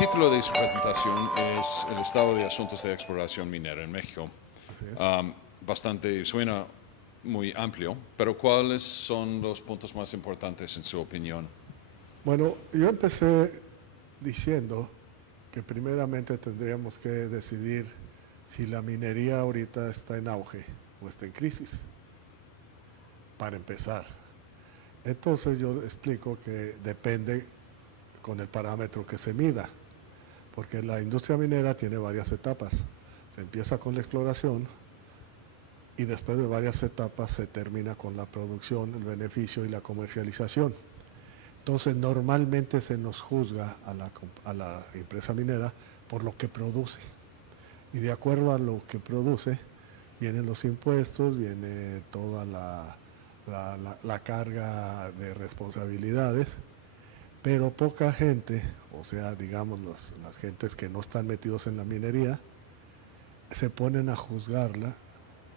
título de su presentación es El estado de asuntos de exploración minera en México. Suena muy amplio, pero ¿cuáles son los puntos más importantes en su opinión? Bueno, yo empecé diciendo que primeramente tendríamos que decidir si la minería ahorita está en auge o está en crisis, para empezar. Entonces yo explico que depende con el parámetro que se mida, porque la industria minera tiene varias etapas. Se empieza con la exploración y después de varias etapas se termina con la producción, el beneficio y la comercialización. Entonces normalmente se nos juzga a la empresa minera por lo que produce. Y de acuerdo a lo que produce, vienen los impuestos, viene toda la carga de responsabilidades, pero poca gente, o sea, digamos las gentes que no están metidos en la minería, se ponen a juzgarla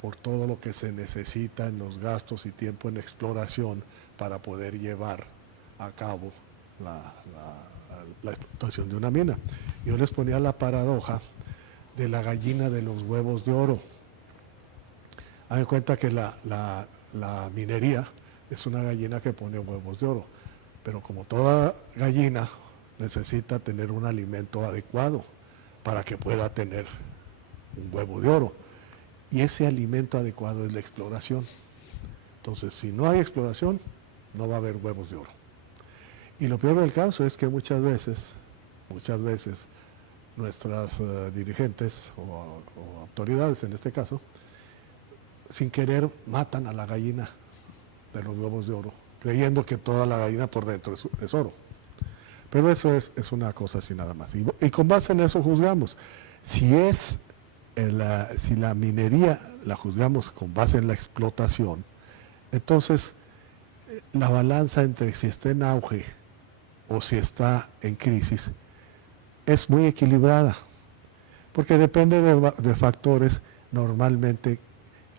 por todo lo que se necesita en los gastos y tiempo en exploración para poder llevar a cabo la explotación de una mina. Yo les ponía la paradoja de la gallina de los huevos de oro. Hagan cuenta que la minería es una gallina que pone huevos de oro, pero como toda gallina necesita tener un alimento adecuado para que pueda tener un huevo de oro. Y ese alimento adecuado es la exploración. Entonces, si no hay exploración, no va a haber huevos de oro. Y lo peor del caso es que muchas veces, nuestras dirigentes o autoridades, en este caso, sin querer matan a la gallina de los huevos de oro, creyendo que toda la gallina por dentro es oro. Pero eso es una cosa así nada más. Y con base en eso juzgamos. Si la minería la juzgamos con base en la explotación, entonces la balanza entre si está en auge o si está en crisis es muy equilibrada, porque depende de factores normalmente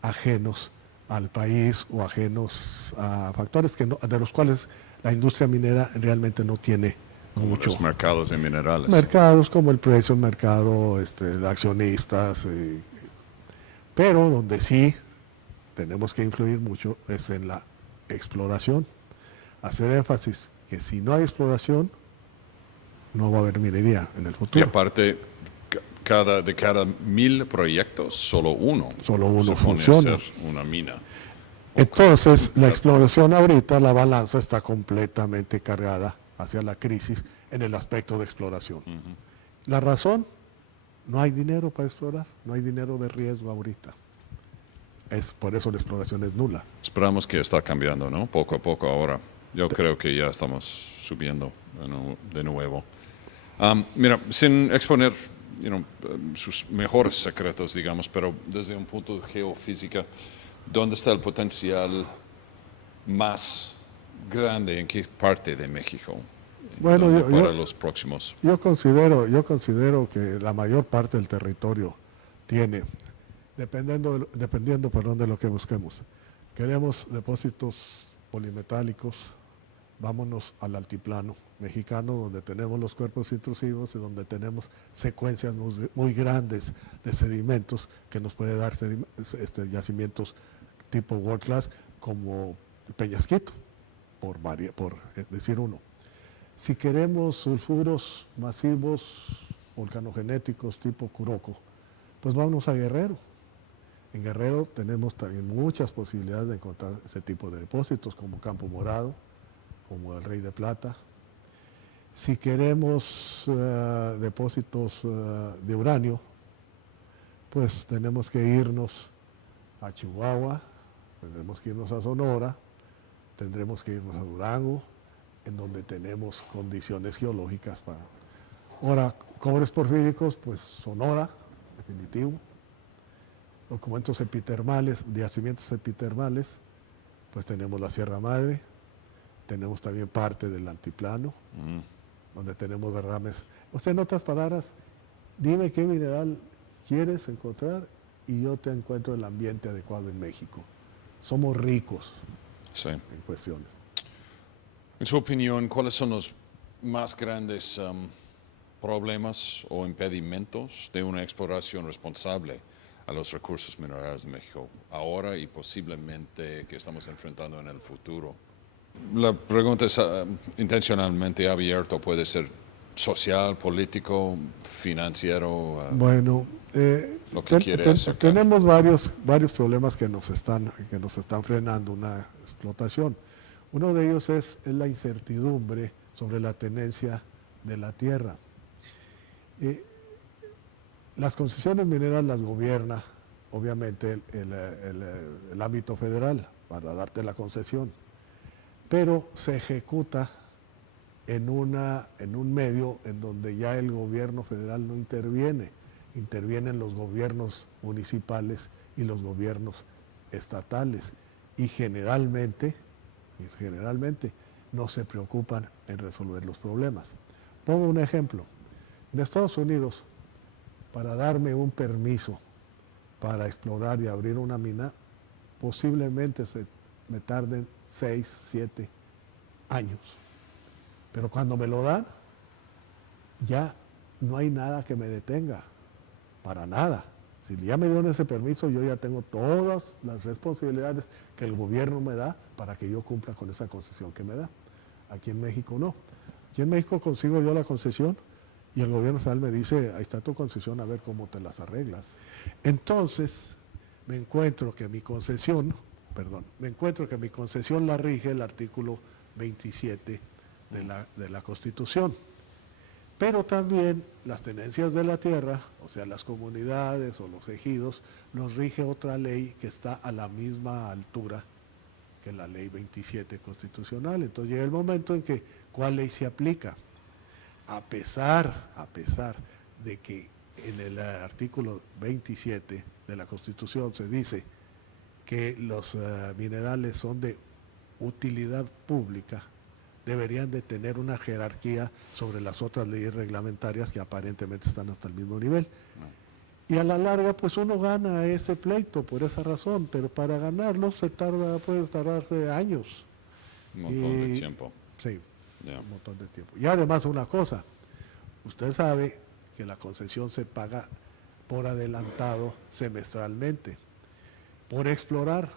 ajenos al país o ajenos a factores de los cuales la industria minera realmente no tiene mucho. Los mercados de minerales. Mercados como el precio, el mercado, de accionistas, pero donde sí tenemos que influir mucho es en la exploración. Hacer énfasis que si no hay exploración, no va a haber minería en el futuro. Y aparte, de cada 1000 proyectos, solo uno funciona. Ser una mina. Entonces, la exploración ahorita, la balanza está completamente cargada hacia la crisis en el aspecto de exploración. La razón, no hay dinero para explorar, no hay dinero de riesgo ahorita. Por eso la exploración es nula. Esperamos que está cambiando, ¿no? Poco a poco ahora. Yo creo que ya estamos subiendo de nuevo. Mira, sin exponer sus mejores secretos, digamos, pero desde un punto de geofísica, ¿dónde está el potencial más grande? ¿En qué parte de México? Bueno, para los próximos. Yo considero que la mayor parte del territorio tiene, dependiendo de lo que busquemos. Queremos depósitos polimetálicos, vámonos al altiplano mexicano, donde tenemos los cuerpos intrusivos y donde tenemos secuencias muy grandes de sedimentos que nos puede dar yacimientos tipo world class como Peñasquito, por decir uno. Si queremos sulfuros masivos, volcanogenéticos tipo Curoco, pues vámonos a Guerrero. En Guerrero tenemos también muchas posibilidades de encontrar ese tipo de depósitos, como Campo Morado, como el Rey de Plata. Si queremos depósitos de uranio, pues tenemos que irnos a Chihuahua, tendremos que irnos a Sonora, tendremos que irnos a Durango, en donde tenemos condiciones geológicas para... Ahora, cobres porfídicos, pues Sonora, definitivo. Documentos epitermales, yacimientos epitermales, pues tenemos la Sierra Madre, tenemos también parte del altiplano, donde tenemos derrames. O sea, en otras palabras, dime qué mineral quieres encontrar y yo te encuentro el ambiente adecuado en México. Somos ricos en cuestiones. En su opinión, ¿cuáles son los más grandes problemas o impedimentos de una exploración responsable a los recursos minerales de México ahora y posiblemente que estamos enfrentando en el futuro? La pregunta es intencionalmente abierto, puede ser social, político, financiero, Bueno, lo que quiere sacar. tenemos varios problemas que nos están frenando una explotación. Uno de ellos es la incertidumbre sobre la tenencia de la tierra. Las concesiones mineras las gobierna, obviamente, el ámbito federal para darte la concesión, pero se ejecuta en un medio en donde ya el gobierno federal no interviene, intervienen los gobiernos municipales y los gobiernos estatales, y generalmente no se preocupan en resolver los problemas. Pongo un ejemplo. En Estados Unidos, para darme un permiso para explorar y abrir una mina, posiblemente me tarden 6, 7 años. Pero cuando me lo dan, ya no hay nada que me detenga, para nada. Si ya me dieron ese permiso, yo ya tengo todas las responsabilidades que el gobierno me da para que yo cumpla con esa concesión que me da. Aquí en México no. Aquí en México consigo yo la concesión y el gobierno federal me dice, ahí está tu concesión, a ver cómo te las arreglas. Entonces, me encuentro que mi concesión la rige el artículo 27 de la Constitución. Pero también las tenencias de la tierra, o sea, las comunidades o los ejidos, los rige otra ley que está a la misma altura que la ley 27 constitucional. Entonces llega el momento en que, ¿cuál ley se aplica? A pesar de que en el artículo 27 de la Constitución se dice que los minerales son de utilidad pública, deberían de tener una jerarquía sobre las otras leyes reglamentarias que aparentemente están hasta el mismo nivel. Y a la larga, pues uno gana ese pleito por esa razón, pero para ganarlo puede tardarse años. Un montón de tiempo. Sí, Yeah. un montón de tiempo. Y además una cosa, usted sabe que la concesión se paga por adelantado semestralmente, por explorar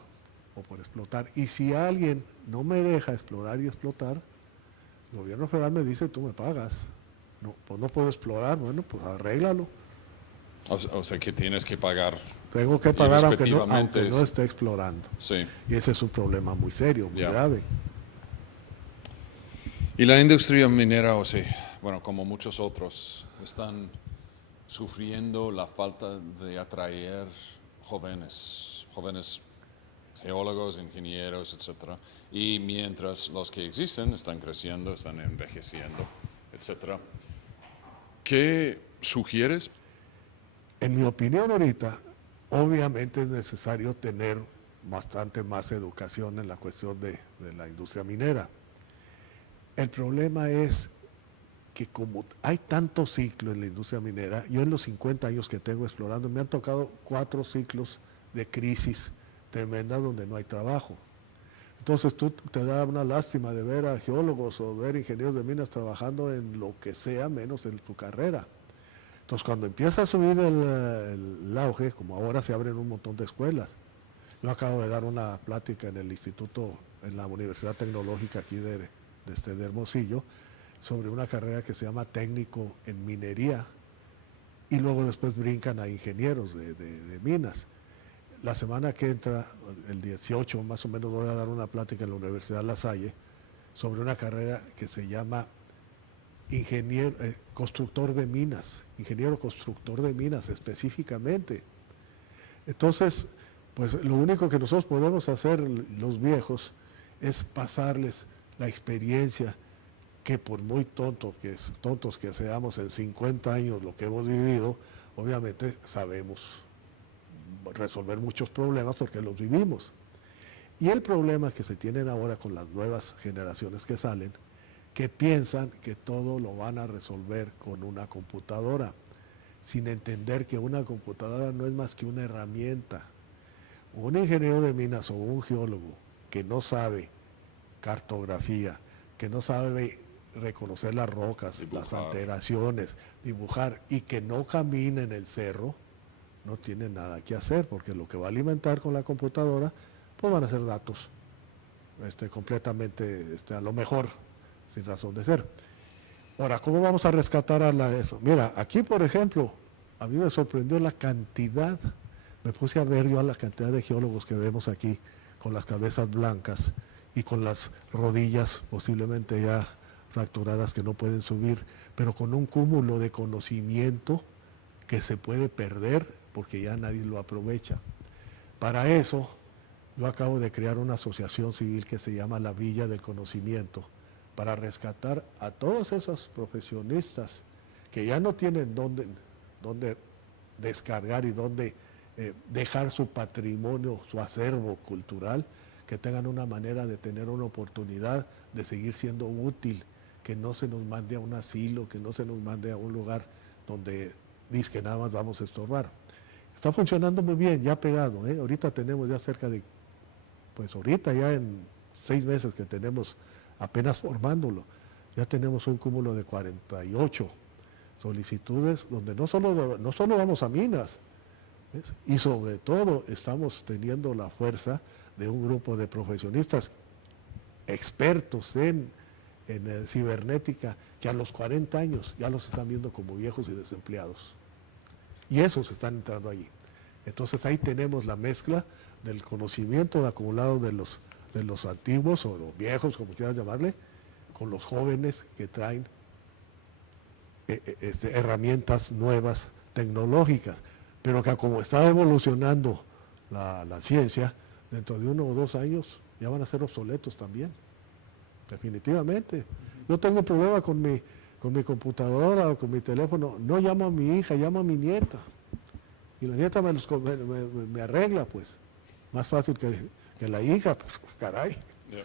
o por explotar. Y si alguien no me deja explorar y explotar, el gobierno federal me dice, tú me pagas. No, pues no puedo explorar, bueno, pues arréglalo. O sea que tienes que pagar. Tengo que pagar aunque no respectivamente esté explorando. Sí. Y ese es un problema muy serio, muy grave. Y la industria minera, o sea, bueno, como muchos otros, están sufriendo la falta de atraer jóvenes geólogos, ingenieros, etcétera. Y mientras los que existen están creciendo, están envejeciendo, etcétera. ¿Qué sugieres? En mi opinión ahorita, obviamente es necesario tener bastante más educación en la cuestión de la industria minera. El problema es que como hay tanto ciclo en la industria minera, yo en los 50 años que tengo explorando, me han tocado 4 ciclos de crisis tremendas donde no hay trabajo. Entonces tú te da una lástima de ver a geólogos o ver ingenieros de minas trabajando en lo que sea menos en tu carrera. Entonces cuando empieza a subir el auge, como ahora se abren un montón de escuelas. Yo acabo de dar una plática en el instituto, en la Universidad Tecnológica aquí de Hermosillo, sobre una carrera que se llama técnico en minería y luego después brincan a ingenieros de minas. La semana que entra, el 18 más o menos, voy a dar una plática en la Universidad La Salle sobre una carrera que se llama constructor de minas, ingeniero constructor de minas específicamente. Entonces, pues lo único que nosotros podemos hacer los viejos es pasarles la experiencia que por muy tontos que seamos en 50 años lo que hemos vivido, obviamente sabemos resolver muchos problemas porque los vivimos. Y el problema que se tienen ahora con las nuevas generaciones que salen, que piensan que todo lo van a resolver con una computadora, sin entender que una computadora no es más que una herramienta. Un ingeniero de minas o un geólogo que no sabe cartografía, que no sabe reconocer las rocas, las Dibujar. alteraciones, dibujar y que no camine en el cerro, no tiene nada que hacer, porque lo que va a alimentar con la computadora, pues van a ser datos completamente, a lo mejor, sin razón de ser. Ahora, ¿cómo vamos a rescatar eso? Mira, aquí, por ejemplo, a mí me sorprendió la cantidad, me puse a ver yo a la cantidad de geólogos que vemos aquí, con las cabezas blancas y con las rodillas posiblemente ya fracturadas que no pueden subir, pero con un cúmulo de conocimiento que se puede perder porque ya nadie lo aprovecha. Para eso, yo acabo de crear una asociación civil que se llama La Villa del Conocimiento, para rescatar a todos esos profesionistas que ya no tienen dónde descargar y dónde dejar su patrimonio, su acervo cultural, que tengan una manera de tener una oportunidad de seguir siendo útil, que no se nos mande a un asilo, que no se nos mande a un lugar donde dice que nada más vamos a estorbar. Está funcionando muy bien, ya pegado, ahorita tenemos ya cerca de, pues ahorita ya en 6 meses que tenemos apenas formándolo, ya tenemos un cúmulo de 48 solicitudes donde no solo vamos a minas, ¿ves? Y sobre todo estamos teniendo la fuerza de un grupo de profesionistas expertos en cibernética que a los 40 años ya los están viendo como viejos y desempleados. Y esos están entrando allí. Entonces ahí tenemos la mezcla del conocimiento acumulado de los antiguos o los viejos, como quieras llamarle, con los jóvenes que traen herramientas nuevas, tecnológicas, pero que como está evolucionando la ciencia, dentro de 1 o 2 años ya van a ser obsoletos también, definitivamente. Yo tengo un problema con mi computadora o con mi teléfono, no llamo a mi hija, llamo a mi nieta, y la nieta me arregla, pues, más fácil que la hija, pues, caray. Yeah.